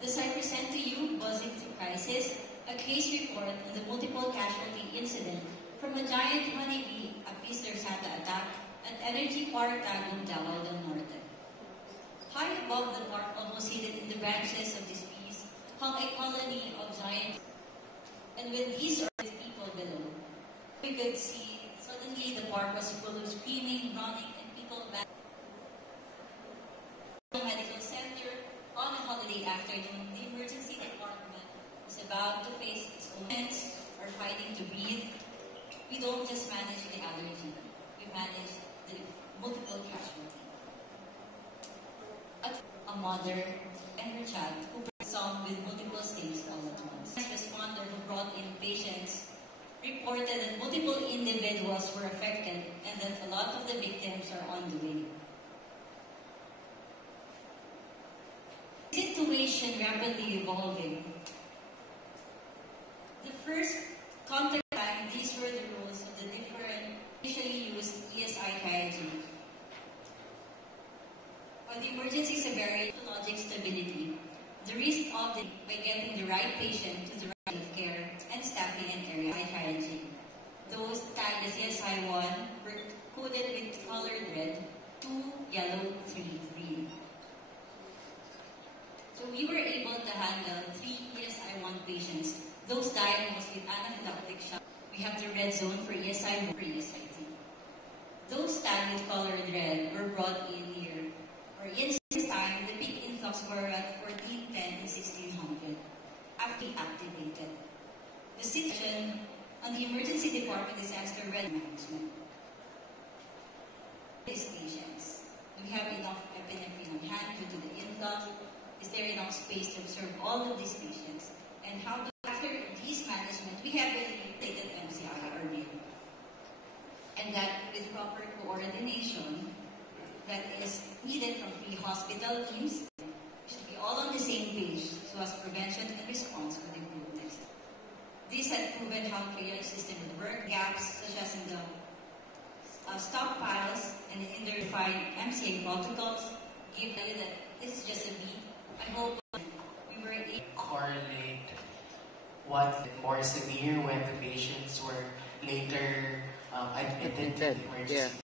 Thus, I present to you Buzzing Through Crisis, a case report on the multiple casualty incident from a giant honeybee apis dorsata attack at Energy Park Tagum, Davao del Norte. High above the park, almost hidden in the branches of these bees, hung a colony of giant. And with these earth people below, we could see suddenly the park was full of screaming, running, and people back. The medical center on a holiday afternoon, the emergency department was about to face its own events or fighting to breathe. We don't just manage the allergy, we manage the multiple casualty. A mother and her child who some with multiple stains all at once. A responder who brought in patients reported that multiple individuals were affected and that a lot of the victims are on the way. Situation rapidly evolving. The first contact time, these were the rules of the different initially used ESI triage. On the emergency severity, logic stability, the risk of by getting the right patient to the right of care and staffing and area triage. Those tagged as ESI 1 were coded with colored red, 2 yellow, 3 green. So we were able to handle 3 ESI 1 patients, those diagnosed with anaphylactic shock. We have the red zone for ESI 1 for ESI 2. Those tagged with colored red were brought in here. Or in this time, the peak influx were at 1410 and 1600 after activated. The situation on the emergency department disaster red management. These patients, do we have enough epinephrine on hand due to the influx? Is there enough space to observe all of these patients? And how do, after these management, we have related MCI earlier. And that with proper coordination that is needed from 3 hospital teams, we should be all on the same page so as prevention and response could improve next. This had proven how triage system would work, gaps such as in the stockpiles and in the defined MCA protocols, give you that this is just a beat. I hope we were able to correlate what more severe when the patients were later admitted to the emergency